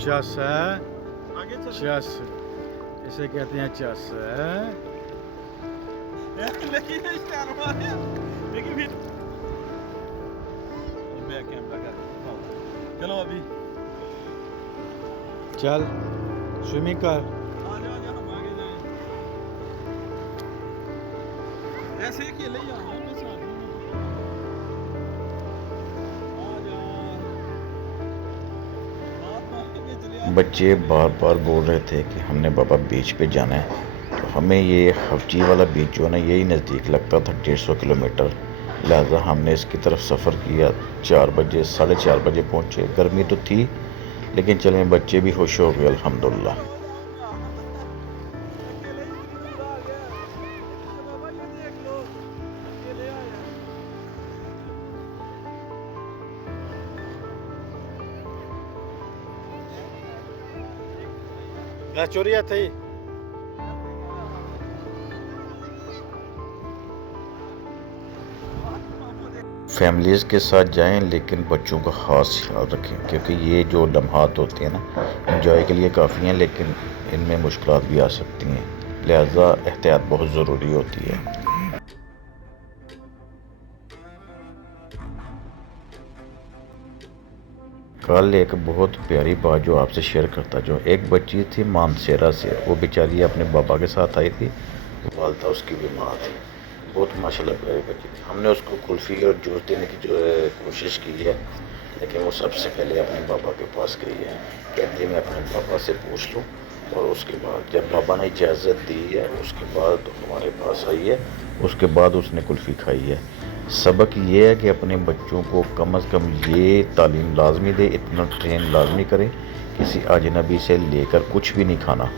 चस है, आगे चल चस इसे कहते हैं चस है। लेकिन स्टार मारे लेकिन फिर बैक कैमरा कर चलो अभी चल स्विमिंग कर। आ जाओ हम आगे जाएं ऐसे ही अकेले ही आना मैं साथ में आ जा बात मार के भी चले आ बच्चे बार बार बोल रहे थे कि हमने बाबा बीच पे जाना है, तो हमें ये हफ्जी वाला बीच जो है ना यही नज़दीक लगता था 150 किलोमीटर। लिहाजा हमने इसकी तरफ सफ़र किया। 4 बजे 4:30 बजे पहुँचे। गर्मी तो थी लेकिन चलें बच्चे भी खुश हो गए अल्हम्दुलिल्लाह। अकेले ही इतनी दूर आ गया बाबा ये देख लो अकेले आया चोरिया थी। फैमिलीज़ के साथ जाएं लेकिन बच्चों का ख़ास ख्याल रखें, क्योंकि ये जो लम्हात होते हैं ना इंजॉय के लिए काफ़ी हैं लेकिन इनमें मुश्किलात भी आ सकती हैं। लिहाजा एहतियात बहुत ज़रूरी होती है। कल एक बहुत प्यारी बात जो आपसे शेयर करता, जो एक बच्ची थी मानसेरा से, वो बेचारी अपने बाबा के साथ आई थी, वालदा उसकी बीमार थी। बहुत माशाल्लाह प्यारी बच्ची थी। हमने उसको कुल्फ़ी और जूस देने की जो है कोशिश की है, लेकिन वो सबसे पहले अपने बाबा के पास गई है। कहती है मैं अपने बाबा से पूछ लूँ, और उसके बाद जब बाबा ने इजाज़त दी है उसके बाद हमारे पास आई है। उसके बाद उसने कुल्फ़ी खाई है। सबक ये है कि अपने बच्चों को कम अज़ कम ये तालीम लाजमी दे, इतना ट्रेन लाजमी करें किसी अजनबी से लेकर कुछ भी नहीं खाना,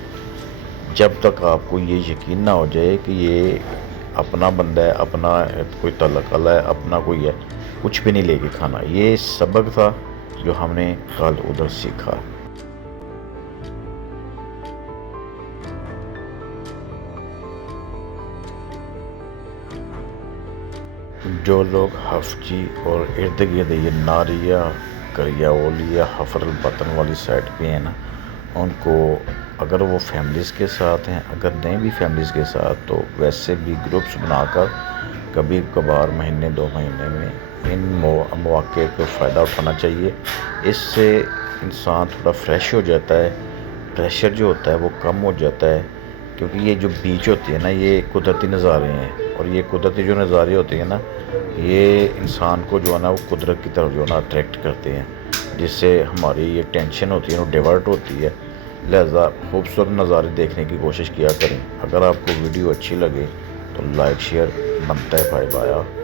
जब तक आपको ये यकीन ना हो जाए कि ये अपना बंदा है, अपना कोई तल्लक है, अपना कोई है, कुछ भी नहीं लेके खाना। ये सबक था जो हमने कल उधर सीखा। जो लोग हफ्जी और इर्द गिर्द ये नारिया करिया ओलिया हफर बतन वाली साइड पे हैं ना, उनको अगर वो फैमिलीज़ के साथ हैं, अगर नहीं भी फैमिलीज़ के साथ, तो वैसे भी ग्रुप्स बनाकर कभी कभार महीने 2 महीने में इन मौके को फ़ायदा उठाना चाहिए। इससे इंसान थोड़ा फ्रेश हो जाता है, प्रेशर जो होता है वो कम हो जाता है, क्योंकि ये जो बीच होती है ना ये कुदरती नज़ारे हैं, और ये कुदरती जो नज़ारे होते हैं ना ये इंसान को जो है ना वो कुदरत की तरफ जो है ना अट्रैक्ट करते हैं, जिससे हमारी ये टेंशन होती है वो डिवर्ट होती है। लिहाजा खूबसूरत नज़ारे देखने की कोशिश किया करें। अगर आपको वीडियो अच्छी लगे तो लाइक शेयर बनता है। Bye bye.